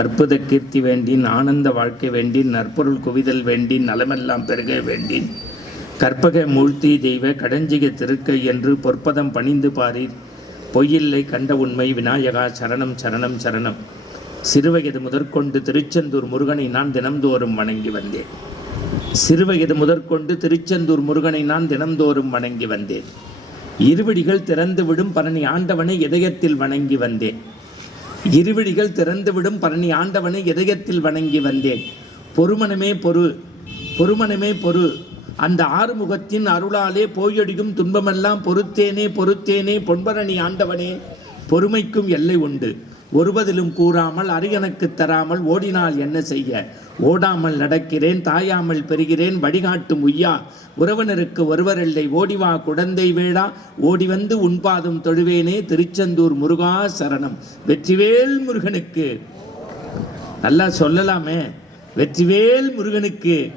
அற்புத கீர்த்தி வேண்டின் ஆனந்த வாழ்க்கை வேண்டின் நற்பொருள் குவிதல் வேண்டின் நலமெல்லாம் பெருக வேண்டின். கற்பக மூழ்த்தி தெய்வ கடஞ்சிக திருக்கை என்று பொற்பதம் பணிந்து பாரீர். பொய்யில்லை கண்ட உண்மை விநாயகா சரணம் சரணம் சரணம். சிறுவயது முதற்கொண்டு திருச்செந்தூர் முருகனை நான் தினம்தோறும் வணங்கி வந்தேன். சிறுவயது முதற்கொண்டு திருச்செந்தூர் முருகனை நான் தினம்தோறும் வணங்கி வந்தேன். இருவடிகள் திறந்துவிடும் பரணி ஆண்டவனை இதயத்தில் வணங்கி வந்தேன். இருவிழிகள் திறந்துவிடும் பரணி ஆண்டவனை இதயத்தில் வணங்கி வந்தேன். பொறுமனமே பொறு பொறுமனமே பொறு. அந்த ஆறுமுகத்தின் அருளாலே போயடியும் துன்பமெல்லாம் பொறுத்தேனே பொறுத்தேனே பொன்பரணி ஆண்டவனே. பொறுமைக்கும் எல்லை உண்டு. ஒருவதிலும் கூறாமல் அரியனுக்கு தராமல் ஓடினால் என்ன செய்ய? ஓடாமல் நடக்கிறேன் தாயாமல் பெறுகிறேன் வழிகாட்டும் உய்யா. உறவினருக்கு ஒருவரில்லை ஓடிவா குடந்தை வேடா. ஓடி வந்து உண்பாதும் தொழுவேனே திருச்செந்தூர் முருகா சரணம். வெற்றிவேல் முருகனுக்கு. நல்லா சொல்லலாமே. வெற்றிவேல் முருகனுக்கு.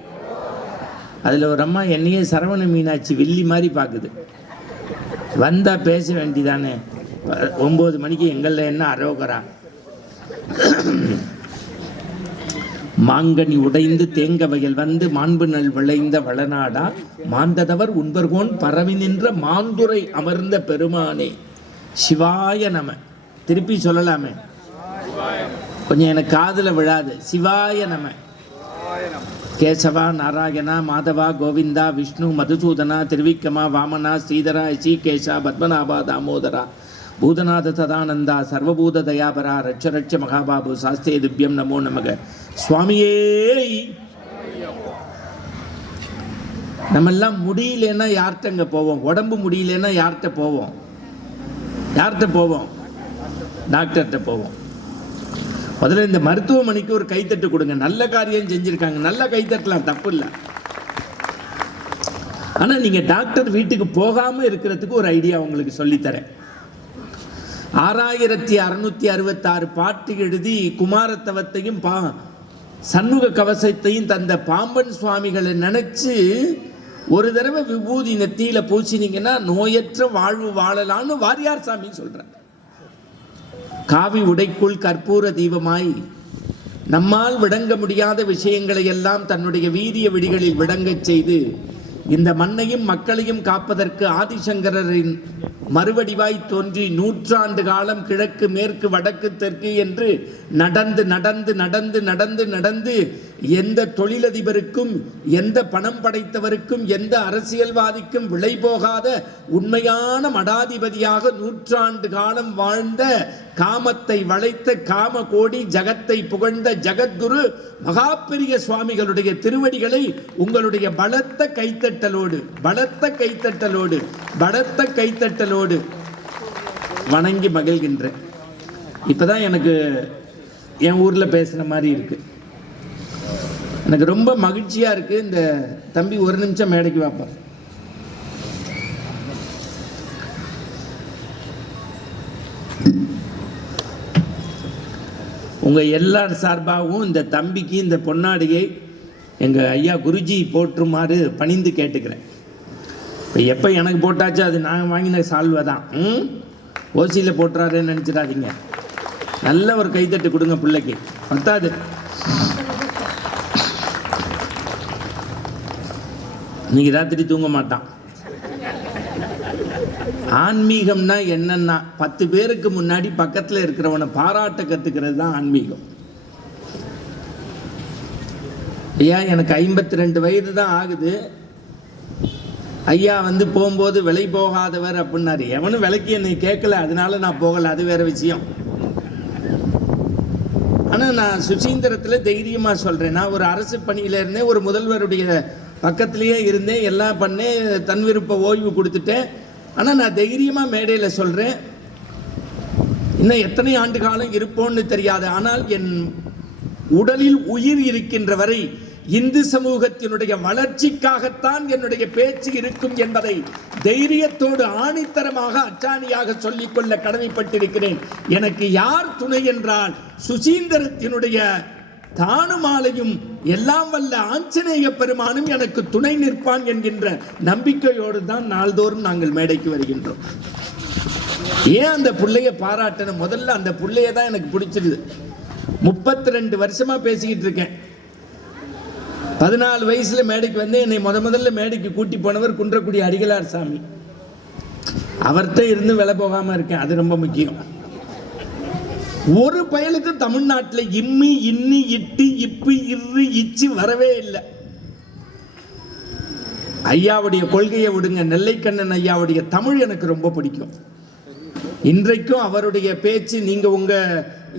அதில் ஒரு அம்மா என்னையே சரவண மீனாட்சி வெள்ளி மாதிரி பார்க்குது. வந்தால் பேச வேண்டிதானே? ஒம்பது மணிக்கு எங்களில் என்ன அரோகரா? மாங்கனி உடைந்து தேங்க வயல் வந்து மாண்பு நல் விளைந்த வளநாடா? மாந்ததவர் உண்பர்கோன் பரவி நின்ற மாந்துரை அமர்ந்த பெருமானே. சிவாய நம. திருப்பி சொல்லலாமே. கொஞ்சம் எனக்கு காதில் விழாது. சிவாய நம. கேசவா நாராயணா மாதவா கோவிந்தா விஷ்ணு மதுசூதனா திருவிக்கமா வாமனா ஸ்ரீதரா கேஷா பத்மநாபா தாமோதரா. பூதநாத சதானந்தா சர்வபூத தயாபரா ரட்ச ரட்ச மகாபாபு சாஸ்தே திவ்யம் நமோ நமக. சுவாமியே! நம்ம எல்லாம் முடியலன்னா யார்கிட்டங்க போவோம்? உடம்பு முடியலன்னா யார்கிட்ட போவோம்? யார்கிட்ட போவோம்? டாக்டர்கிட்ட போவோம். முதல்ல இந்த மருத்துவமனைக்கு ஒரு கைத்தட்டு கொடுங்க. நல்ல காரியம் செஞ்சுருக்காங்க. நல்ல கைத்தட்டலாம். தப்பு இல்லை ஆனால் நீங்கள் டாக்டர் வீட்டுக்கு போகாமல் இருக்கிறதுக்கு ஒரு ஐடியா உங்களுக்கு சொல்லித்தரேன். ஆறாயிரத்தி அறுநூத்தி அறுபத்தாறு பாட்டு எழுதி குமாரத்தவத்தையும் பா சண்முக கவசத்தையும் தந்த பாம்பன் சுவாமிகளை நினைச்சு ஒரு தடவை விபூதி நெத்தியில பூசினீங்கன்னா நோயற்ற வாழ்வு வாழலாம்னு வாரியார் சாமி சொல்றார் காவி உடைக்குள் கற்பூர தீபமாய் நம்மால் விளங்க முடியாத விஷயங்களை எல்லாம் தன்னுடைய வீரிய விடிகளில் விளங்கச் செய்து இந்த மண்ணையும் மக்களையும் காப்பதற்கு ஆதிசங்கரரின் மறுவடிவாய் தோன்றி நூற்றாண்டு காலம் கிழக்கு மேற்கு வடக்கு தெற்கு என்று நடந்து நடந்து நடந்து நடந்து நடந்து எந்த தொழிலதிபருக்கும் எந்த பணம் படைத்தவருக்கும் எந்த அரசியல்வாதிக்கும் விலை போகாத உண்மையான மடாதிபதியாக நூற்றாண்டு காலம் வாழ்ந்த காமத்தை வளைத்த காம கோடி ஜகத்தை புகழ்ந்த ஜகத்குரு மகாபெரிய சுவாமிகளுடைய திருவடிகளை உங்களுடைய பலத்த கைத்தட்டலோடு பலத்த கைத்தட்டலோடு பலத்த கைத்தட்டலோடு வணங்கி மகிழ்கின்றேன். இப்பதான் எனக்கு என் ஊர்ல பேசுற மாதிரி இருக்கு. எனக்கு ரொம்ப மகிழ்ச்சியா இருக்கு இந்த தம்பி ஒரு நிமிஷம் மேடைக்கு வாப்பார் உங்கள் எல்லார் சார்பாகவும் இந்த தம்பிக்கு இந்த பொன்னாடியை எங்கள் ஐயா குருஜி போற்றுமாறு பணிந்து கேட்டுக்கிறேன். எப்போ எனக்கு போட்டாச்சோ? அது நாங்கள் வாங்கின சால்வை தான். ம்? ஓசியில் போட்டுறாருன்னு நினச்சிடாதீங்க. நல்ல ஒரு கைத்தட்டு கொடுங்க பிள்ளைக்கு. பத்தாது. இன்னைக்கு ராத்திரி தூங்க மாட்டான். ஆன்மீகம்னா என்னன்னா பத்து பேருக்கு முன்னாடி பக்கத்தில் இருக்கிறவனை பாராட்ட கற்றுக்கிறது தான் ஆன்மீகம். ஐயா எனக்கு ஐம்பத்தி ரெண்டு வயது தான் ஆகுது. ஐயா வந்து போகும்போது விலை போகாதவர் அப்படின்னாரு. எவனும் விலைக்கு என்னை கேட்கல அதனால நான் போகல. அது வேற விஷயம். ஆனால் நான் சுசீந்திரத்தில் தைரியமாக சொல்கிறேன் நான் ஒரு அரசு பணியில் இருந்தேன் ஒரு முதல்வருடைய பக்கத்திலேயே இருந்தேன் எல்லாம் பண்ணேன் தன் விருப்ப ஓய்வு கொடுத்துட்டேன். ஆனால் நான் தைரியமாக மேடையில் சொல்கிறேன் இன்னும் எத்தனை ஆண்டு காலம் இருப்போம்னு தெரியாது. ஆனால் என் உடலில் உயிர் இருக்கின்ற வரை இந்து சமூகத்தினுடைய வளர்ச்சிக்காகத்தான் என்னுடைய பேச்சு இருக்கும் என்பதை தைரியத்தோடு ஆணித்தரமாக அச்சாணியாக சொல்லிக்கொள்ள கடமைப்பட்டிருக்கிறேன். எனக்கு யார் துணை என்றால் சுசீந்திரத்தினுடைய தானுமாலையும் எல்லாம் வல்ல ஆஞ்சநேய பெருமானும் எனக்கு துணை நிற்பான் என்கின்ற நம்பிக்கையோடு தான் நாள்தோறும் நாங்கள் மேடைக்கு வருகின்றோம். ஏன் அந்த பிள்ளைய பாராட்டணும்? முதல்ல அந்த பிள்ளைய தான் எனக்கு பிடிச்சிருது முப்பத்தி ரெண்டு வருஷமா பேசிக்கிட்டு இருக்கேன். பதினாலு வயசுல மேடைக்கு வந்து என்னை முத முதல்ல மேடைக்கு கூட்டி போனவர் குன்றக்குடி அடிகளார் சாமி. அவர்கிட்ட இருந்து விலை போகாம இருக்கேன். அது ரொம்ப முக்கியம். ஒரு பயலுக்கு தமிழ்நாட்டில் இம்மி இன்னி இட்டு இப்பு இரு இச்சு வரவே இல்லை. ஐயாவுடைய கொள்கையை விடுங்க. நெல்லைக்கண்ணன் ஐயாவுடைய தமிழ் எனக்கு ரொம்ப பிடிக்கும். இன்றைக்கும் அவருடைய பேச்சு நீங்க உங்க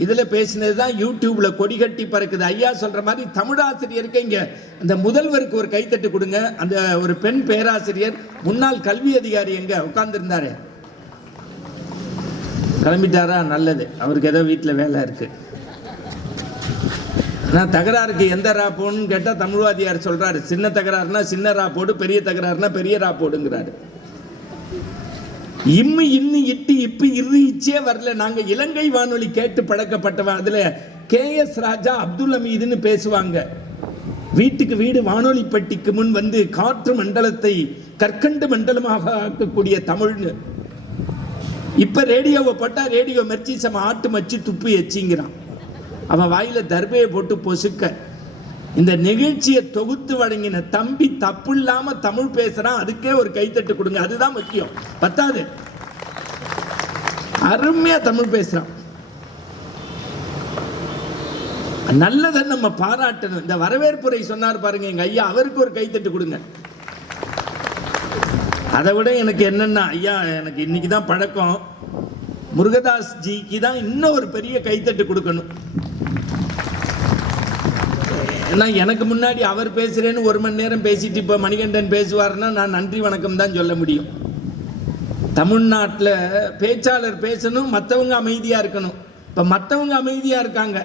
இதில் பேசினது தான் யூடியூப்ல கொடி கட்டி பறக்குது. ஐயா சொல்ற மாதிரி தமிழாசிரியருக்கு இங்க அந்த முதல்வருக்கு ஒரு கைத்தட்டு கொடுங்க. அந்த ஒரு பெண் பேராசிரியர் முன்னாள் கல்வி அதிகாரி எங்க உட்கார்ந்துருந்தாரு. கிளம்பிட்டாரா? நல்லது. அவருக்கு ஏதோ வீட்டில் வேலை இருக்கு. ஆனால் தகராறுக்கு எந்த ரா போன்னு கேட்டால் தமிழ்வாதியார் சொல்கிறாரு சின்ன தகராறுனா சின்ன ரா போடு பெரிய தகராறுனா பெரிய ரா போடுங்கிறாரு. இம்மு இன்னு இட்டு இப்பு இரு வரல. நாங்க இலங்கை வானொலி கேட்டு பழக்கப்பட்டவன். அதுல கே எஸ் ராஜா அப்துல் அமீதுன்னு பேசுவாங்க. வீட்டுக்கு வீடு வானொலி பட்டிக்கு முன் வந்து காற்று மண்டலத்தை கற்கண்டு மண்டலமாக ஆக்கக்கூடிய தமிழ்னு. இப்ப ரேடியோவை போட்டா ரேடியோ மெர்ச்சி சம ஆட்டு மச்சு துப்பு எச்சிங்கிறான். அவன் வாயில தர்பையை போட்டு பொசுக்க. இந்த நிகழ்ச்சியை தொகுத்து வழங்கின தம்பி தப்பு இல்லாம தமிழ் பேசுறான் அதுக்கே ஒரு கைத்தட்டு கொடுங்க. அதுதான் முக்கியம். பத்தாது. அருமையா தமிழ் பேசுறான். நல்லதை நம்ம பாராட்டணும். இந்த வரவேற்புரை சொன்னார் பாருங்க எங்க ஐயா அவருக்கு ஒரு கைத்தட்டு கொடுங்க. அதை விட எனக்கு என்னன்னா ஐயா எனக்கு இன்னைக்கு தான் பழக்கம். முருகதாஸ் ஜிக்கு தான் இன்னும் ஒரு பெரிய கைத்தட்டு கொடுக்கணும். ஏன்னா எனக்கு முன்னாடி அவர் பேசுறேன்னு ஒரு மணி நேரம் பேசிட்டு இப்போ மணிகண்டன் பேசுவாருன்னா நான் நன்றி வணக்கம் தான் சொல்ல முடியும். தமிழ்நாட்டில் பேச்சாளர் பேசணும் மற்றவங்க அமைதியாக இருக்கணும். இப்போ மற்றவங்க அமைதியாக இருக்காங்க.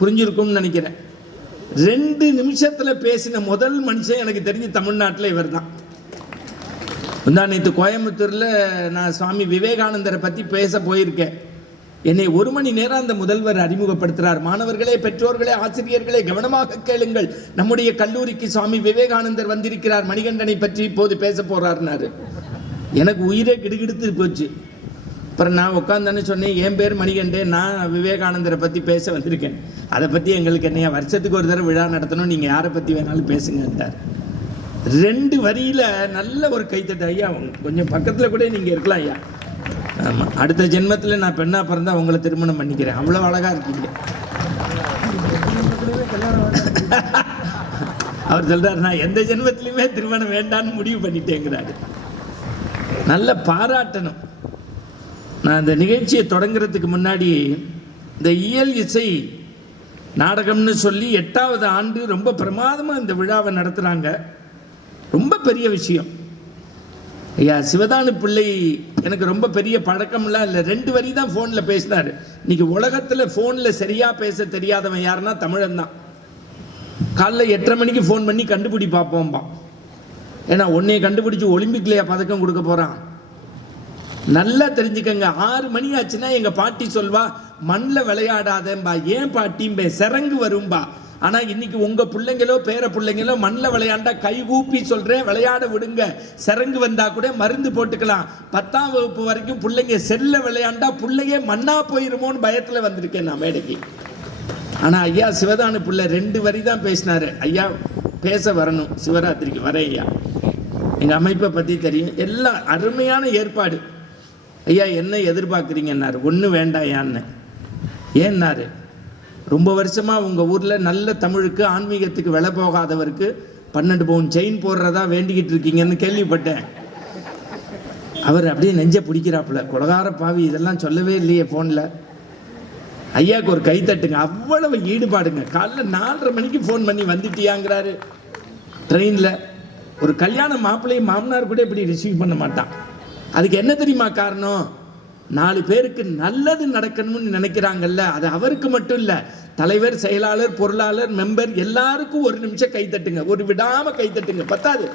புரிஞ்சிருக்கும்னு நினைக்கிறேன். ரெண்டு நிமிஷத்தில் பேசின முதல் மனுஷன் எனக்கு தெரிஞ்சு தமிழ்நாட்டில் இவர் தான். முந்தா நேற்று கோயம்புத்தூரில் நான் சுவாமி விவேகானந்தரை பற்றி பேச போயிருக்கேன். என்னை ஒரு மணி நேரம் அந்த முதல்வர் அறிமுகப்படுத்துகிறார் மாணவர்களே பெற்றோர்களே ஆசிரியர்களே கவனமாக கேளுங்கள். நம்முடைய கல்லூரிக்கு சுவாமி விவேகானந்தர் வந்திருக்கிறார். மணிகண்டனை பற்றி இப்போது பேச போறாருனாரு எனக்கு உயிரே கிடுகிடுத்து போச்சு. அப்புறம் நான் உட்காந்தேன்னு சொன்னேன் என் பேர் மணிகண்டே நான் விவேகானந்தரை பற்றி பேச வந்திருக்கேன். அதை பற்றி எங்களுக்கு என்னையா வருஷத்துக்கு ஒரு தடவை விழா நடத்தணும் நீங்கள் யாரை பற்றி வேணாலும் பேசுங்கன்றார் ரெண்டு வரியில் நல்ல ஒரு கைத்தட்ட ஐயா கொஞ்சம் பக்கத்தில் கூட நீங்கள் இருக்கலாம் ஐயா. ஆமாம் அடுத்த ஜென்மத்தில் நான் பெண்ணாக பிறந்தா உங்களை திருமணம் பண்ணிக்கிறேன். அவ்வளோ அழகாக இருக்கீங்க. அவர் சொல்கிறார் நான் எந்த ஜென்மத்திலையுமே திருமணம் வேண்டாம்னு முடிவு பண்ணிட்டேங்கிறாரு. நல்ல பாராட்டணும். நான் இந்த நிகழ்ச்சியை தொடங்குறதுக்கு முன்னாடி இந்த இயல் இசை நாடகம்னு சொல்லி எட்டாவது ஆண்டு ரொம்ப பிரமாதமாக இந்த விழாவை நடத்துகிறாங்க ரொம்ப பெரிய விஷயம். ஐயா சிவதானு பிள்ளை எனக்கு ரொம்ப பெரிய பழக்கம்லாம் இல்லை. ரெண்டு வரி தான் ஃபோனில் பேசினார். இன்னைக்கு உலகத்தில் ஃபோனில் சரியாக பேச தெரியாதவன் யாருன்னா தமிழன் தான். காலைல எட்டரை மணிக்கு ஃபோன் பண்ணி கண்டுபிடி பார்ப்போம்பா ஏன்னா உன்னைய கண்டுபிடிச்சி ஒலிம்பிக்லையா பதக்கம் கொடுக்க போகிறான் நல்லா தெரிஞ்சுக்கங்க ஆறு மணி ஆச்சுன்னா எங்கள் பாட்டி சொல்வா மண்ணில் விளையாடாதேம்பா ஏன் பாட்டிம்பே சிறங்கு வரும்பா. ஆனால் இன்னைக்கு உங்கள் பிள்ளைங்களோ பேர பிள்ளைங்களோ மண்ணில் விளையாண்டா கை ஊப்பி சொல்கிறேன் விளையாட விடுங்க. சிறங்கு வந்தால் கூட மருந்து போட்டுக்கலாம். பத்தாம் வகுப்பு வரைக்கும் பிள்ளைங்க செல்ல விளையாண்டா பிள்ளையே மண்ணாக போயிருமோன்னு பயத்தில் வந்திருக்கேன் நான் மேடைக்கு. ஆனால் ஐயா சிவதானு பிள்ளை ரெண்டு வரி தான் பேசினாரு. ஐயா பேச வரணும். சிவராத்திரிக்கு வர ஐயா. எங்கள் அமைப்பை பற்றி தெரியும். எல்லாம் அருமையான ஏற்பாடு. ஐயா என்ன எதிர்பார்க்குறீங்கன்னாரு. ஒன்று வேண்டாயான்னு. ஏன்னாரு? ரொம்ப வருஷமாக உங்கள் ஊரில் நல்ல தமிழுக்கு ஆன்மீகத்துக்கு விலை போகாதவருக்கு பன்னெண்டு பவுன் செயின் போடுறதா வேண்டிக்கிட்டு இருக்கீங்கன்னு கேள்விப்பட்டேன். அவர் அப்படியே நெஞ்ச பிடிக்கிறாப்புல. கொலகார பாவி இதெல்லாம் சொல்லவே இல்லையே ஃபோனில் ஐயாவுக்கு ஒரு கை தட்டுங்க. அவ்வளவு ஈடுபாடுங்க. காலைல நாலரை மணிக்கு ஃபோன் பண்ணி வந்துட்டியாங்கிறாரு. ட்ரெயினில் ஒரு கல்யாண மாப்பிள்ளையும் மாமனார் கூட இப்படி ரிசீவ் பண்ண மாட்டான். அதுக்கு என்ன தெரியுமா காரணம்? நாலு பேருக்கு நல்லது நடக்கணும்னு நினைக்கிறாங்கல்ல அது அவருக்கு மட்டும் இல்லை. தலைவர் செயலாளர் பொருளாளர் மெம்பர் எல்லாருக்கும் ஒரு நிமிஷம் கைத்தட்டுங்க ஒரு விடாம கைத்தட்டுங்க பத்தாது.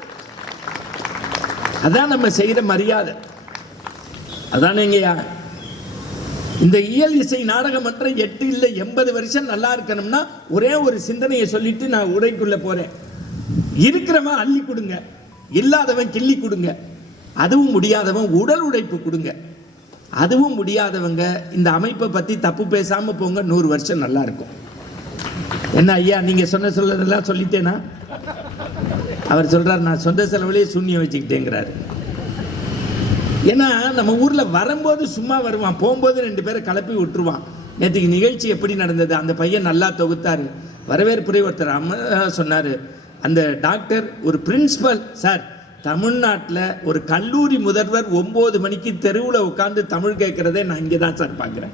அதான் நம்ம செய்கிற மரியாதை. அதானேங்கய்யா இந்த இயல் இசை நாடகம் மன்ற எட்டு இல்லை எண்பது வருஷம் நல்லா இருக்கணும்னா ஒரே ஒரு சிந்தனையை சொல்லிட்டு நான் உரைக்குள்ள போறேன். இருக்கிறவன் அள்ளி கொடுங்க. இல்லாதவன் கிள்ளி கொடுங்க. அதுவும் முடியாதவன் உடல் உழைப்பு கொடுங்க. அதுவும் முடியாதவங்க இந்த அமைப்பை பற்றி தப்பு பேசாமல் போங்க நூறு வருஷம் நல்லா இருக்கும். என்ன ஐயா நீங்கள் சொன்ன சொல்லதெல்லாம் சொல்லிட்டேனா? அவர் சொல்கிறார் நான் சொந்த செலவுலேயே சூன்யம் வச்சுக்கிட்டேங்கிறாரு. ஏன்னா நம்ம ஊரில் வரும்போது சும்மா வருவான் போகும்போது ரெண்டு பேரை கலப்பி விட்டுருவான். நேற்றுக்கு நிகழ்ச்சி எப்படி நடந்தது? அந்த பையன் நல்லா தொகுத்தார். வரவேற்புரை ஒருத்தர் அம்மா சொன்னார் அந்த டாக்டர் ஒரு பிரின்சிபல் சார் தமிழ்நாட்டில் ஒரு கல்லூரி முதல்வர் ஒம்பது மணிக்கு தெருவில் உட்காந்து தமிழ் கேட்குறதே நான் இங்கே தான் சார் பார்க்குறேன்.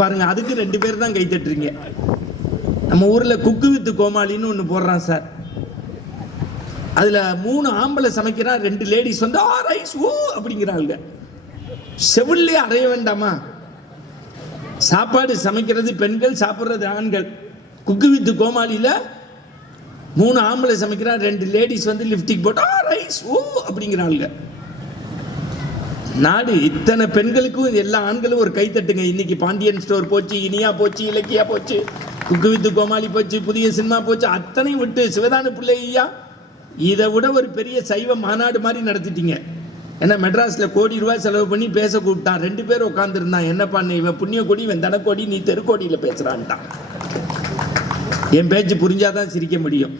பாருங்க அதுக்கு ரெண்டு பேர் தான் கை தட்டுறீங்க. நம்ம ஊரில் குக்கு வித்து கோமாளின்னு ஒன்று போடுறான் சார். அதில் மூணு ஆம்பளை சமைக்கிறான் ரெண்டு லேடிஸ் வந்து ஆ ரைஸ் ஓ அப்படிங்கிறாங்க செவிலே அறைய வேண்டாமா? சாப்பாடு சமைக்கிறது பெண்கள் சாப்பிட்றது ஆண்கள். குக்கு வித்து கோமாளியில் மூணு ஆம்பளை சமைக்கிறான் ரெண்டு லேடிஸ் வந்து லிப்டிக் போட்டு ஆ ரைஸ் ஓ அப்படிங்கிறாங்க நாடு இத்தனை பெண்களுக்கும் எல்லா ஆண்களும் ஒரு கை தட்டுங்க இன்னைக்கு பாண்டியன் ஸ்டோர் போச்சு இனியா போச்சு இலக்கியா போச்சு குக்கு வித்து கோமாளி போச்சு புதிய சினிமா போச்சு அத்தனையும் விட்டு சிவதானு பிள்ளையா இதை விட ஒரு பெரிய சைவ மாநாடு மாதிரி நடத்திட்டீங்க. ஏன்னா மெட்ராஸில் கோடி ரூபாய் செலவு பண்ணி பேச கூப்பிட்டான். ரெண்டு பேர் உட்காந்துருந்தான் என்ன பண்ண இவன் புண்ணிய கோடி இவன் தனக்கோடி நீ தெருக்கோடியில் பேசுறான்ட்டான். என் பேச்சு புரிஞ்சாதான் சிரிக்க முடியும்.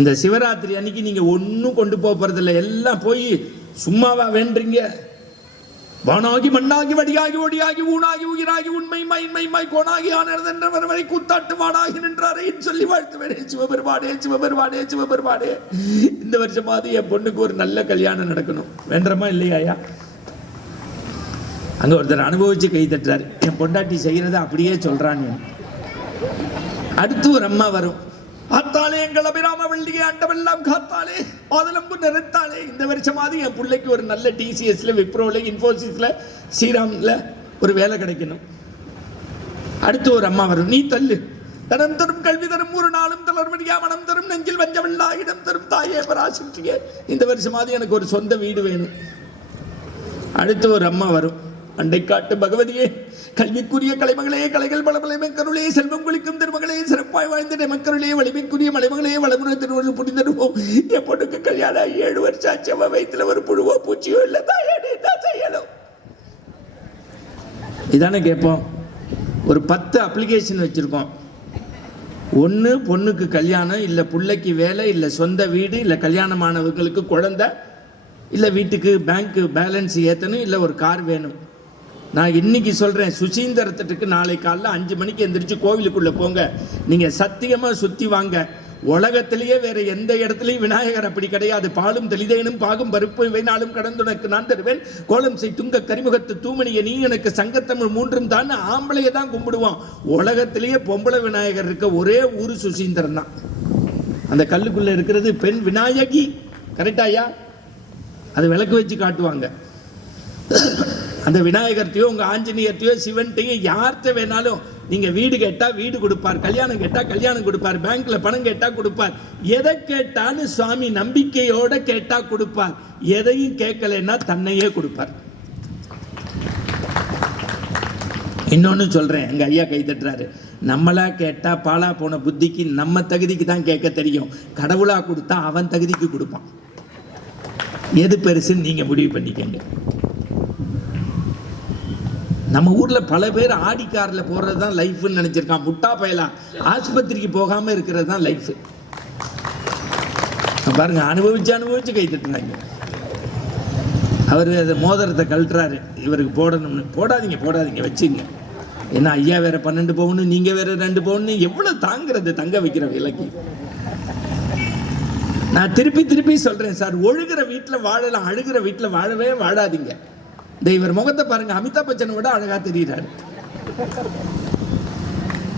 இந்த சிவராத்திரி அன்னைக்கு நீங்க ஒன்றும் கொண்டு போக போறதில்ல. எல்லாம் போய் சும்மாவா வேண்டுறீங்க. வானாகி மண்ணாகி வடியாகி ஒடியாகி ஊனாகி உயிராகி உண்மை மைமை மை கோணாகி ஆனதென்றவர் வரை கூத்தாட்டு வாடாகி நின்றாரே சொல்லி வாழ்த்துவேனே சிவபெருமாடே சிவபெருமாடே சிவபெருமாடே இந்த வருஷமாவது என் பொண்ணுக்கு ஒரு நல்ல கல்யாணம் நடக்கணும். வேண்டமா இல்லையாயா அங்கே ஒருத்தர் அனுபவிச்சு கை தட்டுறாரு. என் பொண்டாட்டி செய்கிறத அப்படியே சொல்கிறான்னு அடுத்து ஒரு அம்மா வரும். ஆத்தாலே எங்கள் அபிராம வெள்ளியை அண்டமெல்லாம் காத்தாலே மாதுளம்பு நிறுத்தாலே. இந்த வருஷமாவது என் பிள்ளைக்கு ஒரு நல்ல டிசிஎஸ்ல விப்ரோல இன்ஃபோசிஸ்ல ஸ்ரீராம்ல ஒரு வேலை கிடைக்கணும். அடுத்து ஒரு அம்மா வரும். நீ தள்ளு. தனம் தரும் கல்வி தரும் ஒரு நாளும் தளர்வடியா மனம் தரும் நெஞ்சில் வஞ்சமில்லா இடம் தரும் தாயே பராசக்தியே இந்த வருஷமாவது எனக்கு ஒரு சொந்த வீடு வேணும். அடுத்து ஒரு அம்மா வரும். அண்டை காட்டு பகவதியே கல்விக்குரிய கலைமகளே கலைகள் பலபலை மக்கருளே செல்வம் குளிக்கும் திருமகளே சிறப்பாய் வாழ்ந்த மக்கருளே வலிமைக்குரிய மலைமகளே வளமுறை திருவள்ளுவர் புரிந்தருவோம் என் பொண்ணுக்கு கல்யாணம் ஏழு வருஷம் ஆச்சு. வயிற்றுல ஒரு புழுவோ பூச்சியோ இல்லை. தாயாடி தான் செய்யணும்? இதானே கேட்போம். ஒரு பத்து அப்ளிகேஷன் வச்சுருக்கோம். ஒன்று பொண்ணுக்கு கல்யாணம் இல்லை பிள்ளைக்கு வேலை இல்லை சொந்த வீடு இல்லை கல்யாணமானவர்களுக்கு குழந்த இல்லை வீட்டுக்கு பேங்க்கு பேலன்ஸ் ஏற்றணும் இல்லை ஒரு கார் வேணும். நான் இன்னைக்கு சொல்கிறேன் சுசீந்திரத்துக்கு நாளை காலைல அஞ்சு மணிக்கு எந்திரிச்சு கோவிலுக்குள்ளே போங்க. நீங்கள் சத்தியமாக சுற்றி வாங்க. உலகத்திலேயே வேற எந்த இடத்துலையும் விநாயகர் அப்படி கிடையாது. பாலும் தெளிதேனும் பாகும் பருப்பு வேணாலும் கடந்துனக்கு நான் தருவேன். கோலம் செய் துங்க கரிமுகத்து தூமணியை நீ எனக்கு சங்கத்தமிழ் மூன்றும் தான் ஆம்பளைய தான் கும்பிடுவோம் உலகத்திலேயே பொம்பளை விநாயகர் இருக்க ஒரே ஊர் சுசீந்திரன் தான். அந்த கல்லுக்குள்ளே இருக்கிறது பெண் விநாயகி. கரெக்டாயா அது விளக்கு வச்சு காட்டுவாங்க. அந்த விநாயகர்த்தையோ உங்கள் ஆஞ்சநேயர்த்தையோ சிவன்ட்டையோ யார்கிட்ட வேணாலும் நீங்கள் வீடு கேட்டால் வீடு கொடுப்பார் கல்யாணம் கேட்டால் கல்யாணம் கொடுப்பார் பேங்க்கில் பணம் கேட்டால் கொடுப்பார். எதை கேட்டாலும் சுவாமி நம்பிக்கையோட கேட்டால் கொடுப்பார். எதையும் கேட்கலைன்னா தன்னையே கொடுப்பார். இன்னொன்று சொல்கிறேன் எங்கள் ஐயா கை தட்டுறாரு. கேட்டால் கேட்டா பாலா போன புத்திக்கு நம்ம தகுதிக்கு தான் கேட்க தெரியும். கடவுளாக கொடுத்தா அவன் தகுதிக்கு கொடுப்பான். எது பெருசுன்னு நீங்கள் முடிவு பண்ணிக்கங்க. நம்ம ஊரில் பல பேர் ஆடி காரில் போகிறது தான் லைஃப்னு நினச்சிருக்கான். முட்டா பயலாம். ஆஸ்பத்திரிக்கு போகாமல் இருக்கிறது தான் லைஃப் பாருங்க அனுபவிச்சு அனுபவிச்சு கை தட்டுறாங்க. அவர் அந்த மோதிரத்தை கழட்டுறாரு. இவருக்கு போடணும்னு. போடாதீங்க போடாதீங்க வச்சுங்க. ஏன்னா ஐயா வேற பன்னெண்டு பவுன் நீங்க வேற ரெண்டு பவுன் எவ்வளவு தாங்கிறது தங்க வைக்கிற விலைக்கு? நான் திருப்பி திருப்பி சொல்றேன் சார் ஒழுகிற வீட்டில் வாழலாம் அழுகிற வீட்டில் வாழவே வாழாதீங்க. இந்த இவர் முகத்தை பாருங்க அமிதாப் பச்சனை விட அழகா தெரியுறாரு.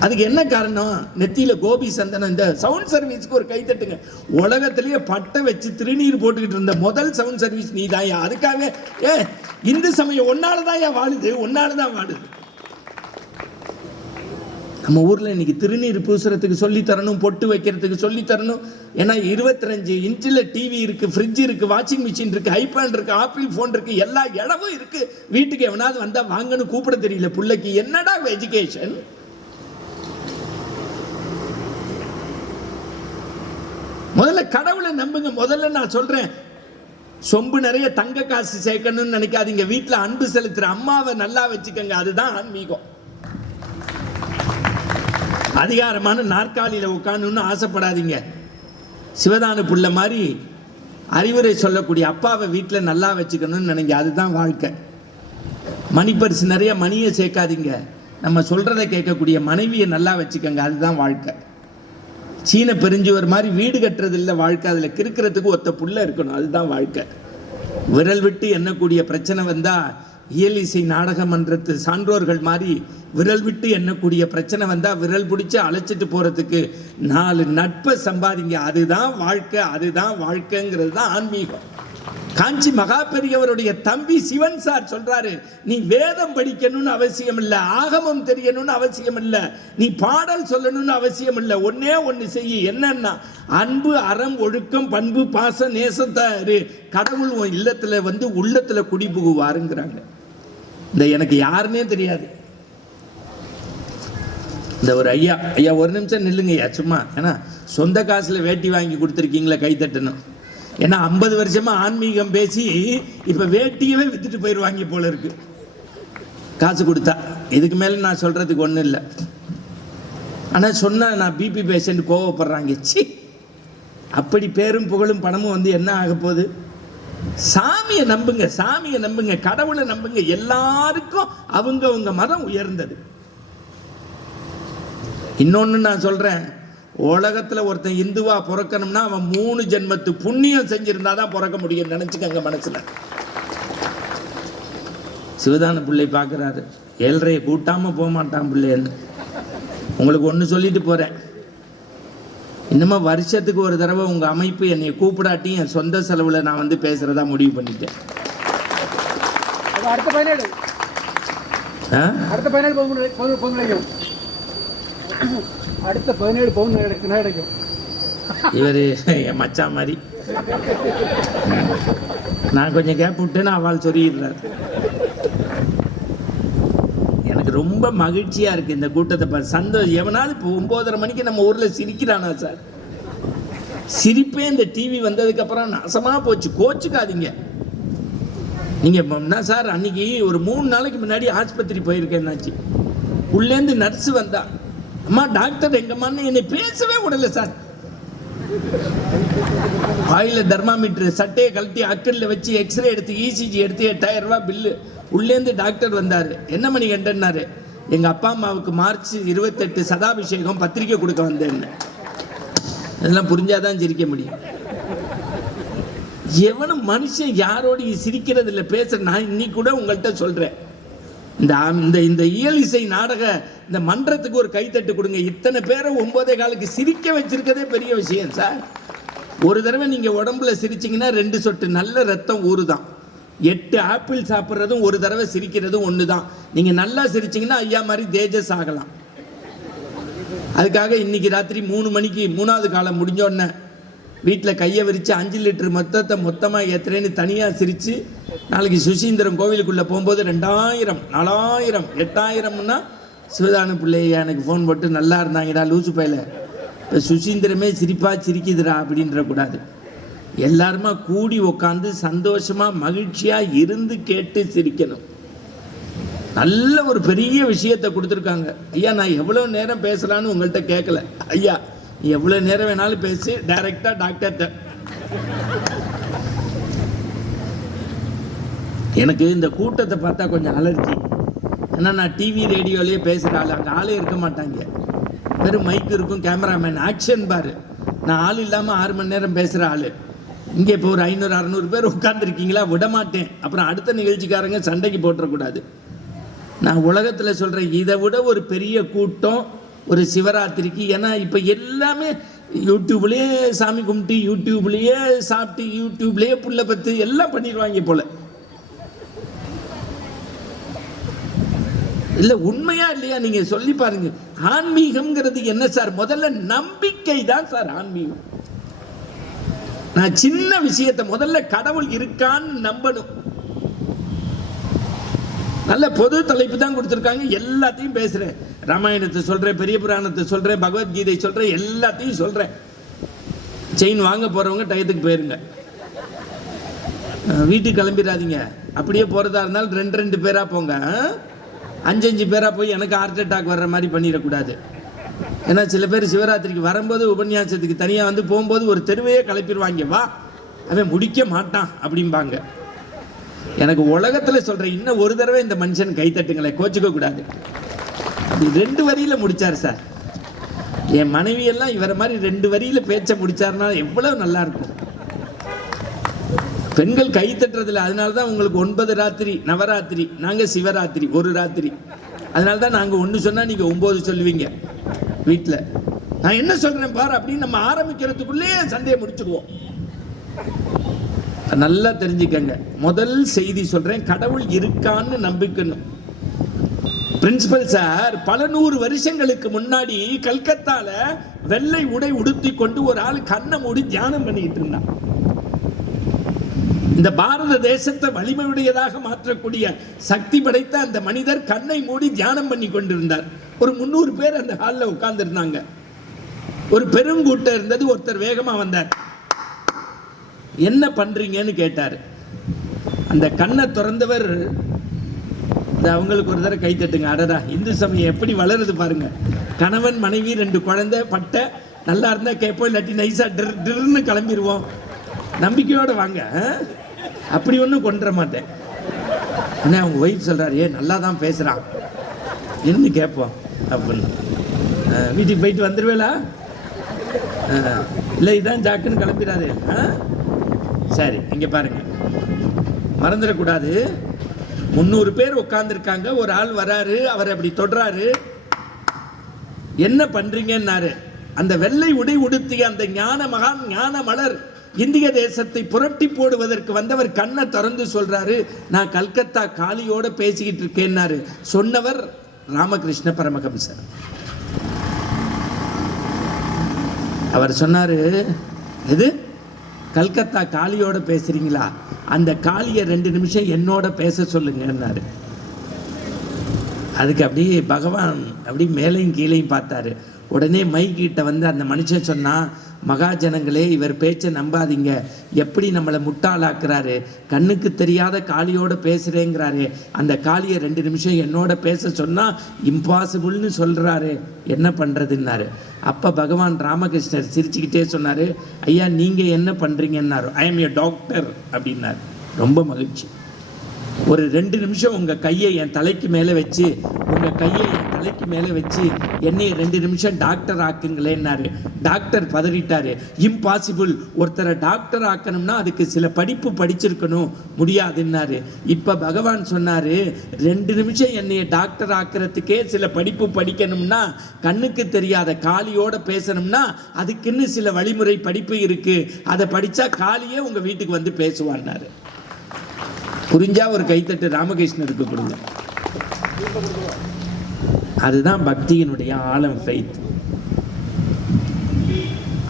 அதுக்கு என்ன காரணம்? நெத்தியில கோபி சந்தனம் இந்த சவுண்ட் சர்வீஸ்க்கு ஒரு கை தட்டுங்க. உலகத்திலேயே பட்டை வச்சு திருநீர் போட்டுக்கிட்டு இருந்த முதல் சவுண்ட் சர்வீஸ் நீ அதுக்காக ஏ இந்து சமயம் ஒன்னாலதான் வாழுது ஒன்னாலதான் வாழுது. நம்ம ஊரில் இன்னைக்கு திருநீர் பூசுறதுக்கு சொல்லி தரணும் பொட்டு வைக்கிறதுக்கு சொல்லி தரணும். ஏன்னா இருபத்தஞ்சு இன்ச்சில் டிவி இருக்கு ஃப்ரிட்ஜ் இருக்கு வாஷிங் மிஷின் இருக்கு ஐபேன் இருக்கு ஆப்பிள் ஃபோன் இருக்கு எல்லா இடமும் இருக்கு. வீட்டுக்கு எவனாவது வந்தால் வாங்கன்னு கூப்பிட தெரியல. பிள்ளைக்கு என்னடா எஜுகேஷன் முதல்ல கடவுளை நம்புங்க. முதல்ல நான் சொல்றேன். சொம்பு நிறைய தங்க காசு சேர்க்கணும்னு நினைக்காதீங்க. வீட்டில் அன்பு செலுத்துற அம்மாவை நல்லா வச்சுக்கோங்க. அதுதான் ஆன்மீகம். அதிகாரமான நாற்காலியில் உட்காந்துன்னு ஆசைப்படாதீங்க. சிவதானு புள்ள மாதிரி அறிவுரை சொல்லக்கூடிய அப்பாவை வீட்டில் நல்லா வச்சுக்கணும்னு நினைங்க. அதுதான் வாழ்க்கை. மணி பரிசு நிறைய மணியை சேர்க்காதீங்க. நம்ம சொல்கிறத கேட்கக்கூடிய மனைவியை நல்லா வச்சுக்கோங்க. அதுதான் வாழ்க்கை. சீன பெருஞ்சுவர் மாதிரி வீடு கட்டுறது இல்லை வாழ்க்கை. அதில் கிறுக்கிறதுக்கு ஒத்த புள்ள இருக்கணும். அதுதான் வாழ்க்கை. விரல் விட்டு எண்ணக்கூடிய பிரச்சனை வந்தால் இயல் இசை நாடக மன்றத்து சான்றோர்கள் மாதிரி விரல் விட்டு எண்ணக்கூடிய பிரச்சனை வந்தால் விரல் பிடிச்சி அழைச்சிட்டு போகிறதுக்கு நாலு நட்பை சம்பாதிங்க. அதுதான் வாழ்க்கை அதுதான் வாழ்க்கைங்கிறது தான் ஆன்மீகம். காஞ்சி மகா பெரியவருடைய தம்பி சிவன் சார் சொல்றாரு நீ வேதம் படிக்கணும்னு அவசியம் இல்லை ஆகமம் தெரியணும்னு அவசியம் இல்லை நீ பாடல் சொல்லணும்னு அவசியம் இல்லை ஒன்னே ஒன்று செய்ய. என்னன்னா அன்பு அறம் ஒழுக்கம் பண்பு பாசம் நேசத்தை கடவுள் உன் இல்லத்துல வந்து உள்ளத்துல குடி புகுவாருங்கிறாங்க. இந்த எனக்கு யாருன்னே தெரியாது. இந்த ஒரு ஐயா ஐயா ஒரு நிமிஷம் நில்லுங்க ஐயா சும்மா. ஏன்னா சொந்த காசில் வேட்டி வாங்கி கொடுத்துருக்கீங்களே கைத்தட்டணும் ஏன்னா ஐம்பது வருஷமா ஆன்மீகம் பேசி இப்போ வேட்டியவே விற்றுட்டு போயிடுவாங்க போல இருக்கு. காசு கொடுத்தா. இதுக்கு மேலே நான் சொல்கிறதுக்கு ஒன்றும் இல்லை. ஆனால் சொன்னால் நான் பிபி பேஷண்ட் கோவப்படுறாங்க. சி அப்படி பேரும் புகழும் பணமும் வந்து என்ன ஆக போகுது? சாமியை நம்புங்க சாமியை நம்புங்க கடவுளை நம்புங்க எல்லாருக்கும் அவங்க அவங்க மதம் உயர்ந்தது. இன்னொன்னு நான் சொல்றேன் உலகத்துல ஒருத்தன் இந்துவா பிறக்கணும்னா அவன் மூணு ஜென்மத்து புண்ணியம் செஞ்சிருந்தா தான் பிறக்க முடியும் நினைச்சுக்கங்க மனசுல. சிவதான பிள்ளை பார்க்குறாரு ஏழ்றையை கூட்டாம போக மாட்டான் பிள்ளைன்னு. உங்களுக்கு ஒன்று சொல்லிட்டு போறேன். இன்னுமா வருஷத்துக்கு ஒரு தடவை உங்க அமைப்பு என்னை கூப்பிடாட்டியும் என் சொந்த செலவுல நான் வந்து பேசுறதா முடிவு பண்ணிட்டேன். அடுத்த பதினேழு. ஆ? அடுத்த பதினேழு பவுன் கிடை- பவுன் பவுன் கிடைக்கும். அடுத்த பதினேழு பவுன் கிடைக்கும் இவர் என் மச்சான் மாதிரி. நான் கொஞ்சம் கேப் விட்டேன்னு அவள் சொல்லிடுறார் எனக்கு ரொம்ப மகிழ்ச்சியாக இருக்குது இந்த கூட்டத்தை பார்த்து சந்தோஷம் எவனாவது இப்போ ஒம்போதரை மணிக்கு நம்ம ஊரில் சிரிக்கிறானா சார்? சிரிப்பே இந்த டிவி வந்ததுக்கப்புறம் நாசமாக போச்சு. கோச்சுக்காதீங்க. நீங்கள் என்ன சார் அன்னைக்கு ஒரு மூணு நாளைக்கு முன்னாடி ஆஸ்பத்திரி போயிருக்கேன் என்னாச்சு. உள்ளேந்து நர்ஸ் வந்தா அம்மா டாக்டர் எங்கம்மான்னு என்னை பேசவே விடல சார். ஆயில தர்மாமீட்டர் சட்டையை கழட்டி அக்கல்ல வச்சு எக்ஸ்ரே எடுத்து இசிஜி எடுத்து எட்டாயிரம் ரூபா பில்லு உள்ளேந்து டாக்டர் வந்தார். என்ன மணி கண்டனாரு எங்க அப்பா அம்மாவுக்கு மார்ச் இருபத்தெட்டு சதாபிஷேகம் பத்திரிக்கை கொடுக்க வந்தேன்னு. அதெல்லாம் புரிஞ்சாதான் சிரிக்க முடியும். எவனும் மனுஷன் யாரோடு சிரிக்கிறது இல்லை பேசுற நான் இன்னைக்கு கூட உங்கள்கிட்ட சொல்றேன். இந்த இந்த இந்த இயல் இசை நாடக இந்த மன்றத்துக்கு ஒரு கைத்தட்டு கொடுங்க. இத்தனை பேரை ஒன்பதே காலுக்கு சிரிக்க வச்சிருக்கதே பெரிய விஷயம் சார். ஒரு தடவை நீங்க உடம்புல சிரிச்சீங்கன்னா ரெண்டு சொட்டு நல்ல ரத்தம் ஊறுதான். எட்டு ஆப்பிள் சாப்பிட்றதும் ஒரு தடவை சிரிக்கிறதும் ஒன்று தான் நீங்கள் நல்லா சிரிச்சிங்கன்னா ஐயா மாதிரி தேஜஸ் ஆகலாம். அதுக்காக இன்னைக்கு ராத்திரி மூணு மணிக்கு மூணாவது காலம் முடிஞ்சோடனே வீட்டில் கையை விரித்து அஞ்சு லிட்டர் மொத்தத்தை மொத்தமாக ஏற்றுறேன்னு தனியாக சிரித்து நாளைக்கு சுசீந்திரம் கோவிலுக்குள்ளே போகும்போது ரெண்டாயிரம் நாலாயிரம் எட்டாயிரம்னா சிவதான பிள்ளைய எனக்கு ஃபோன் போட்டு நல்லா இருந்தாங்கடா லூசு பையில. இப்போ சுசீந்திரமே சிரிப்பாக சிரிக்குதுடா அப்படின்ற கூடாது. எல்லாருமா கூடி உட்காந்து சந்தோஷமா மகிழ்ச்சியா இருந்து கேட்டு சிரிக்கணும். நல்ல ஒரு பெரிய விஷயத்தை கொடுத்துருக்காங்க. ஐயா நான் எவ்வளோ நேரம் பேசலான்னு உங்கள்கிட்ட கேட்கல ஐயா நீ எவ்வளோ நேரம் வேணாலும் பேசி டைரெக்டாக டாக்டர்கிட்ட எனக்கு இந்த கூட்டத்தை பார்த்தா கொஞ்சம் அலர்ஜி ஏன்னா நான் டிவி ரேடியோலேயே பேசுகிற ஆள். அங்கே ஆளே இருக்க மாட்டாங்க. வெறும் மைக் இருக்கும் கேமராமேன் ஆக்ஷன் பாரு. நான் ஆள் இல்லாமல் ஆறு மணி நேரம் பேசுகிற ஆள். இங்கே இப்போ ஒரு ஐநூறு அறநூறு பேர் உட்காந்துருக்கீங்களா விட மாட்டேன் அப்புறம் அடுத்த நிகழ்ச்சிக்காரங்க சண்டைக்கு போட்டுறக்கூடாது. நான் உலகத்தில் சொல்கிறேன் இதை விட ஒரு பெரிய கூட்டம் ஒரு சிவராத்திரிக்கு ஏன்னா இப்போ எல்லாமே யூடியூப்லேயே சாமி கும்பிட்டு யூடியூப்லேயே சாப்பிட்டு யூடியூப்லேயே புள்ள பத்து எல்லாம் பண்ணிடுவாங்க போல். இல்லை உண்மையா இல்லையா? நீங்கள் சொல்லி பாருங்க. ஆன்மீகம்ங்கிறது என்ன சார்? முதல்ல நம்பிக்கை தான் சார் ஆன்மீகம். நான் சின்ன விஷயத்தை முதல்ல கடவுள் இருக்கான்னு நம்பணும். நல்ல பொது தலைப்பு தான் கொடுத்துருக்காங்க. எல்லாத்தையும் பேசுறேன். ராமாயணத்தை சொல்றேன் பெரிய புராணத்தை சொல்றேன் பகவத்கீதை சொல்றேன் எல்லாத்தையும் சொல்றேன். செயின் வாங்க போறவங்க டயத்துக்கு போயிருங்க. வீட்டுக்கு கிளம்பிடாதீங்க. அப்படியே போகிறதா இருந்தாலும் ரெண்டு ரெண்டு பேராக போங்க. அஞ்சஞ்சு பேராக போய் எனக்கு ஹார்ட் அட்டாக் வர்ற மாதிரி பண்ணிடக்கூடாது. ஏன்னா சில பேர் சிவராத்திரிக்கு வரும்போது உபன்யாசத்துக்கு தனியாக வந்து போகும்போது ஒரு தெருவையே கலப்பிடுவாங்க வா. அவன் முடிக்க மாட்டான் அப்படிம்பாங்க. எனக்கு உலகத்தில் சொல்கிறேன் இன்னும் ஒரு தடவை இந்த மனுஷன் கைத்தட்டுங்களேன் கோச்சிக்க கோச்சுக்க கூடாது. அப்படி ரெண்டு வரியில் முடித்தார் சார். என் மனைவி எல்லாம் இவரை மாதிரி ரெண்டு வரியில் பேச்சை முடிச்சாருன்னா எவ்வளவு நல்லா இருக்கும் பெண்கள் கை தட்டுறதில்ல அதனால தான் உங்களுக்கு ஒன்பது ராத்திரி நவராத்திரி நாங்கள் சிவராத்திரி ஒரு ராத்திரி. அதனால தான் நாங்கள் ஒன்று சொன்னால் நீங்கள் ஒம்பது சொல்லுவீங்க வீட்டில் நான் என்ன சொல்கிறேன் பார் அப்படின்னு நம்ம ஆரம்பிக்கிறதுக்குள்ளேயே சண்டையை முடிச்சுக்குவோம். நல்லா தெரிஞ்சுக்கங்க. முதல் செய்தி சொல்கிறேன் கடவுள் இருக்கான்னு நம்பிக்கணும். பிரின்சிபல் சார் பல நூறு வருஷங்களுக்கு முன்னாடி கல்கத்தால வெள்ளை உடை உடுத்தி கொண்டு ஒரு ஆள் கண்ணை மூடி தியானம் பண்ணிக்கிட்டு இருந்தான். இந்த பாரத தேசத்தை வலிமையுடையதாக மாற்றக்கூடிய சக்தி படைத்த அந்த மனிதர் கண்ணை மூடி தியானம் பண்ணி கொண்டிருந்தார். ஒரு முந்நூறு பேர் அந்த ஹாலில் உட்கார்ந்துருந்தாங்க. ஒரு பெருங்கூட்டம் இருந்தது ஒருத்தர் வேகமா வந்தார். என்ன பண்றீங்கன்னு கேட்டார். அந்த கண்ணை திறந்தவர் அவங்களுக்கு ஒரு தடவை கை தட்டுங்க. அடடா இந்து சமயம் எப்படி வளருது பாருங்க. கணவன் மனைவி ரெண்டு குழந்தை பட்டை நல்லா இருந்தா கேட்போம் இல்லாட்டி நைஸாக டிர் டிர்னு கிளம்பிடுவோம் நம்பிக்கையோடு வாங்க. அப்படி ஒன்றும் கொண்டுற மாட்டேன். என்ன அவங்க ஒய்ஃப் சொல்கிறாரு ஏ நல்லா தான் பேசுகிறான் இருந்து கேட்போம் அப்படின்னு. வீட்டுக்கு போயிட்டு வந்துடுவேலா இல்லை இதான் ஜாக்குன்னு கிளம்பிடாது. ஆ? சரி இங்கே பாருங்கள் மறந்துடக்கூடாது. முந்நூறு பேர் உட்காந்துருக்காங்க ஒரு ஆள் வராரு அவர் அப்படி தொடுறாரு. என்ன பண்ணுறீங்கன்னாரு அந்த வெள்ளை உடை உடுத்திய அந்த ஞான மகான் ஞான மலர் இந்திய தேசத்தை புரட்டி போடுவதற்கு வந்தவர் கண்ணை திறந்து சொல்றாரு நான் கல்கத்தா காளியோட பேசிக்கிட்டு இருக்கேன்னாரு. சொன்னவர் ராமகிருஷ்ண பரமஹம்சர். அவர் சொன்னாரு எது? கல்கத்தா காளியோட பேசுறீங்களா? அந்த காளியை ரெண்டு நிமிஷம் என்னோட பேச சொல்லுங்கன்னாரு. அதுக்கு அப்படியே பகவான் அப்படி மேலையும் கீழையும் பார்த்தாரு. உடனே மைக்கிட்ட வந்து அந்த மனுஷன் சொன்னா மகாஜனங்களே இவர் பேச்சை நம்பாதீங்க. எப்படி நம்மளை முட்டாளாக்குறாரு? கண்ணுக்கு தெரியாத காளியோட பேசுகிறேங்கிறாரு அந்த காளியை ரெண்டு நிமிஷம் என்னோட பேச சொன்னால் இம்பாசிபிள்னு சொல்கிறாரு என்ன பண்ணுறதுன்னாரு அப்போ பகவான் ராமகிருஷ்ணர் சிரிச்சுக்கிட்டே சொன்னார் ஐயா நீங்கள் என்ன பண்ணுறீங்கன்னாரு ஐ எம் ஏ டாக்டர் அப்படின்னாரு. ரொம்ப மகிழ்ச்சி. ஒரு ரெண்டு நிமிஷம் உங்கள் கையை என் தலைக்கு மேலே வச்சு உங்கள் கையை என் தலைக்கு மேலே வச்சு என்னை ரெண்டு நிமிஷம் டாக்டர் ஆக்குங்களேன்னாரு. டாக்டர் பதறிட்டாரு. இம்பாசிபிள் ஒருத்தரை டாக்டர் ஆக்கணும்னா அதுக்கு சில படிப்பு படிச்சிருக்கணும். முடியாதுன்னாரு. இப்போ பகவான் சொன்னாரு ரெண்டு நிமிஷம் என்னைய டாக்டர் ஆக்கிறதுக்கே சில படிப்பு படிக்கணும்னா கண்ணுக்கு தெரியாத காளியோட பேசணும்னா அதுக்குன்னு சில வழிமுறை படிப்பு இருக்குது அதை படித்தா காளியே உங்கள் வீட்டுக்கு வந்து பேசுவான்னாரு. புரிஞ்சா ஒரு கைத்தட்டு ராமகிருஷ்ணருக்கு கொடுங்க. அதுதான் பக்தியினுடைய ஆழம் ஃபைத்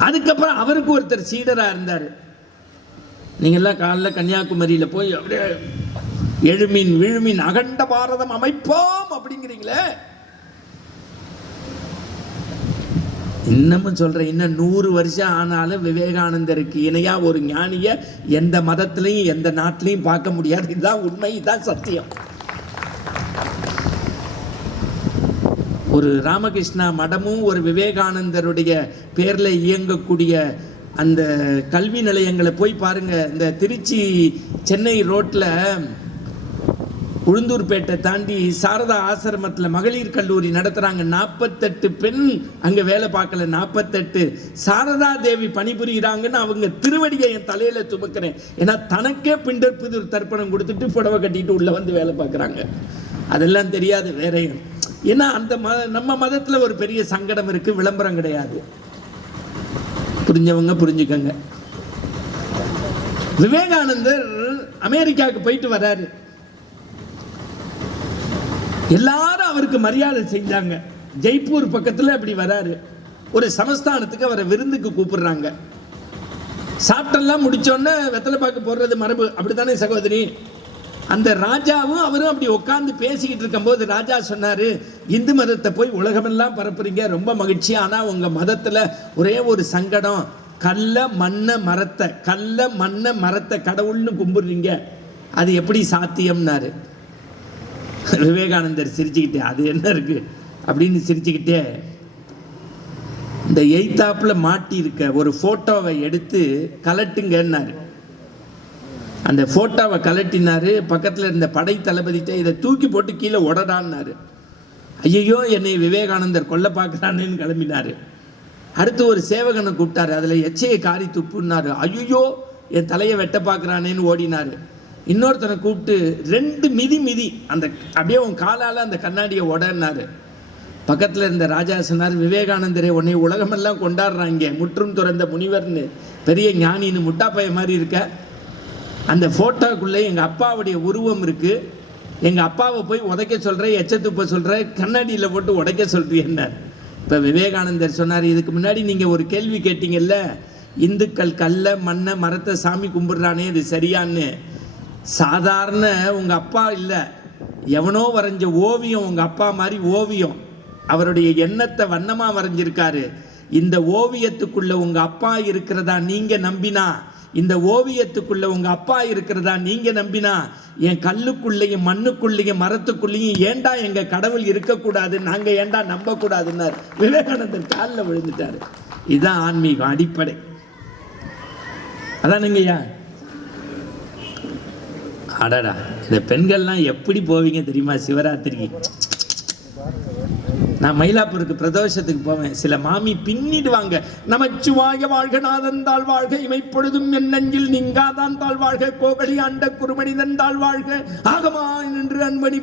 அதுக்கப்புறம் அவருக்கு ஒருத்தர் சீடரா இருந்தார். நீங்கள்லாம் காலைல கன்னியாகுமரியில் போய் அப்படியே எழுமின் விழுமின் அகண்ட பாரதம் அமைப்போம் அப்படிங்கிறீங்களே? இன்னமும் சொல்கிறேன் இன்னும் நூறு வருஷம் ஆனாலும் விவேகானந்தருக்கு இணையாக ஒரு ஞானியை எந்த மதத்துலேயும் எந்த நாட்டிலையும் பார்க்க முடியாது. இதுதான் உண்மை இதுதான் சத்தியம். ஒரு ராமகிருஷ்ணா மடமும் ஒரு விவேகானந்தருடைய பேரில் இயங்கக்கூடிய அந்த கல்வி நிலையங்களை போய் பாருங்கள் இந்த திருச்சி சென்னை ரோட்டில் உளுந்தூர்பேட்டை தாண்டி சாரதா ஆசிரமத்தில் மகளிர் கல்லூரி நடத்துகிறாங்க நாற்பத்தெட்டு பெண் அங்கே வேலை பார்க்கல. நாற்பத்தெட்டு சாரதா தேவி பணிபுரிகிறாங்கன்னு அவங்க திருவடியை என் தலையில் சுமக்கிறேன். ஏன்னா தனக்கே பிண்டற்புதிர் தர்ப்பணம் கொடுத்துட்டு புடவை கட்டிட்டு உள்ளே வந்து வேலை பார்க்குறாங்க. அதெல்லாம் தெரியாது வேறையும் ஏன்னா அந்த ம நம்ம மதத்தில் ஒரு பெரிய சங்கடம் இருக்குது விளம்பரம் கிடையாது. புரிஞ்சவங்க புரிஞ்சுக்கங்க. விவேகானந்தர் அமெரிக்காவுக்கு போயிட்டு வராரு. எல்லாரும் அவருக்கு மரியாதை செஞ்சாங்க ஜெய்ப்பூர் பக்கத்தில் அப்படி வராரு. ஒரு சமஸ்தானத்துக்கு அவரை விருந்துக்கு கூப்பிடுறாங்க. சாப்பிட்டெல்லாம் முடிச்சோடனே வெத்தலை பாக்கு போடுறது மரபு. அப்படித்தானே சகோதரி? அந்த ராஜாவும் அவரும் அப்படி உட்காந்து பேசிக்கிட்டு இருக்கும்போது ராஜா சொன்னாரு இந்து மதத்தை போய் உலகமெல்லாம் பரப்புறீங்க. ரொம்ப மகிழ்ச்சி. ஆனால் உங்க மதத்துல ஒரே ஒரு சங்கடம். கல்ல மண்ண மரத்தை கல்ல மண்ண மரத்தை கடவுள்னு கும்பிடுறீங்க. அது எப்படி சாத்தியம்னாரு? விவேகானந்தர் சிரிச்சுக்கிட்டே அது என்ன இருக்கு? அப்படின்னு சிரிச்சுக்கிட்டே இந்த எய்த்தாப்புல மாட்டி இருக்க ஒரு ஃபோட்டோவை எடுத்து கலட்டுங்கன்னாரு. அந்த ஃபோட்டோவை கலட்டினார் பக்கத்தில் இருந்த படை தளபதிட்ட இதை தூக்கி போட்டு கீழே உடடான்னாரு. ஐயையோ என்னை விவேகானந்தர் கொல்ல பார்க்குறானேன்னு கிளம்பினாரு. அடுத்து ஒரு சேவகனை கூப்பிட்டாரு அதில் எச்சையை காரி துப்புன்னாரு. ஐயோ என் தலையை வெட்ட பார்க்குறானேன்னு ஓடினார். இன்னொருத்தனை கூப்பிட்டு ரெண்டு மிதி மிதி. அந்த அப்படியே உன் காலால் அந்த கண்ணாடியை உடனார். பக்கத்தில் இருந்த ராஜா சொன்னார் விவேகானந்தரை உன்னை உலகமெல்லாம் கொண்டாடுறாங்க. முற்றும் துறந்த முனிவர்னு. பெரிய ஞானின்னு முட்டாப்பைய மாதிரி இருக்க. அந்த ஃபோட்டோக்குள்ளே எங்கள் அப்பாவுடைய உருவம் இருக்குது எங்கள் அப்பாவை போய் உதைக்க சொல்கிறேன் எச்சத்துப்ப சொல்கிறேன் கண்ணாடியில் போட்டு உடைக்க சொல்கிறீன்னார் இப்போ விவேகானந்தர் சொன்னார் இதுக்கு முன்னாடி நீங்கள் ஒரு கேள்வி கேட்டீங்கல்ல? இந்துக்கள் கல்லை மண்ணை மரத்தை சாமி கும்பிட்றானே இது சரியான்னு. சாதாரண உங்கள் அப்பா இல்லை. எவனோ வரைஞ்ச ஓவியம் உங்கள் அப்பா மாதிரி ஓவியம். அவருடைய எண்ணத்தை வண்ணமாக வரைஞ்சிருக்காரு. இந்த ஓவியத்துக்குள்ள உங்கள் அப்பா இருக்கிறதா நீங்கள் நம்பினா இந்த ஓவியத்துக்குள்ள உங்க அப்பா இருக்கிறதா நீங்க நம்பினா என் கல்லுக்குள்ளேயும் மண்ணுக்குள்ளேயும் மரத்துக்குள்ளேயும் ஏண்டா எங்க கடவுள் இருக்கக்கூடாது நாங்க ஏண்டா நம்ப கூடாதுன்னார் விவேகானந்தர் காலில் விழுந்துட்டாரு. இதுதான் ஆன்மீகம் அடிப்படை. அதானுங்கய்யா அடடா இந்த பெண்கள்லாம் எப்படி போவீங்க தெரியுமா? சிவராத்திரிக்கு. நான் மயிலாப்பூருக்கு பிரதோஷத்துக்கு போவேன். சில மாமி பின்னிடுவாங்க. நமச்சிவாய வாழ்க நாதன் தாழ் வாழ்க இமைப்பொழுதும் என் நெஞ்சில் நீங்காதான் தாழ் வாழ்க கோகலி ஆண்ட குருமனிதன் தாழ் வாழ்க. ஆகமா நின்று அன்பணி